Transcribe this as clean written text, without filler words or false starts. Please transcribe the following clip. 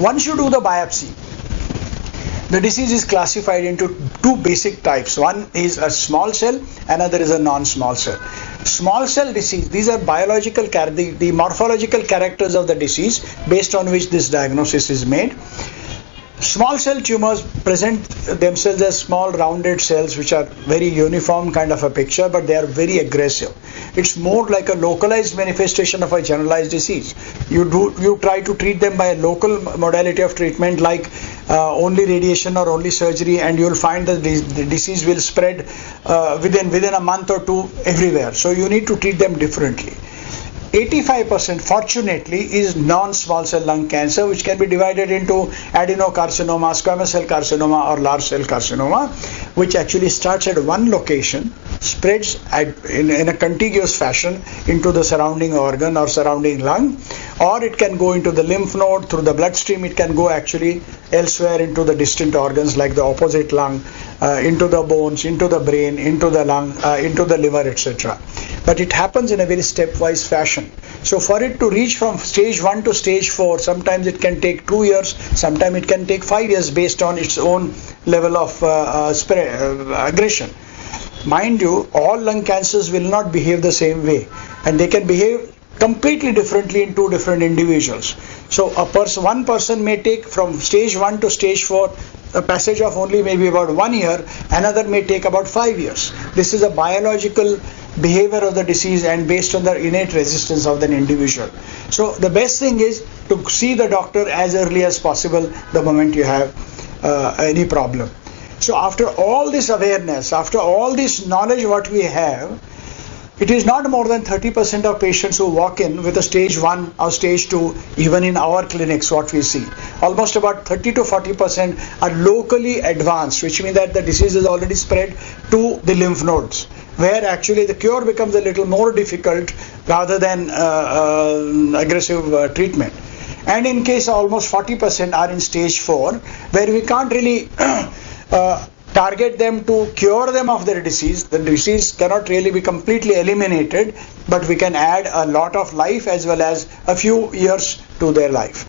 Once you do the biopsy, the disease is classified into two basic types. One is a small cell, another is a non-small cell. Small cell disease, these are biological, the morphological characters of the disease based on which this diagnosis is made. Small cell tumors present themselves as small rounded cells which are very uniform kind of a picture, but they are very aggressive. It's more like a localized manifestation of a generalized disease. You try to treat them by a local modality of treatment like only radiation or only surgery, and you'll find that the disease will spread within a month or two everywhere. So you need to treat them differently. 85% fortunately is non-small cell lung cancer, which can be divided into adenocarcinoma, squamous cell carcinoma or large cell carcinoma, which actually starts at one location, spreads in a contiguous fashion into the surrounding organ or surrounding lung, or it can go into the lymph node through the bloodstream. It can go actually elsewhere into the distant organs like the opposite lung, into the bones, into the brain, into the lung, into the liver, etc. But it happens in a very stepwise fashion. So for it to reach from stage 1 to stage 4, sometimes it can take 2 years, sometimes it can take 5 years based on its own level of aggression. Mind you, all lung cancers will not behave the same way, and they can behave completely differently in two different individuals. So one person may take from stage 1 to stage 4 a passage of only maybe about 1 year, another may take about 5 years. This is a biological behavior of the disease and based on the innate resistance of the individual. So the best thing is to see the doctor as early as possible the moment you have any problem. So after all this awareness, after all this knowledge what we have, it is not more than 30% of patients who walk in with a stage 1 or stage 2, even in our clinics what we see. Almost about 30 to 40% are locally advanced, which means that the disease is already spread to the lymph nodes, where actually the cure becomes a little more difficult rather than aggressive treatment. And in case almost 40% are in stage 4, where we can't really target them to cure them of their disease. The disease cannot really be completely eliminated, but we can add a lot of life as well as a few years to their life.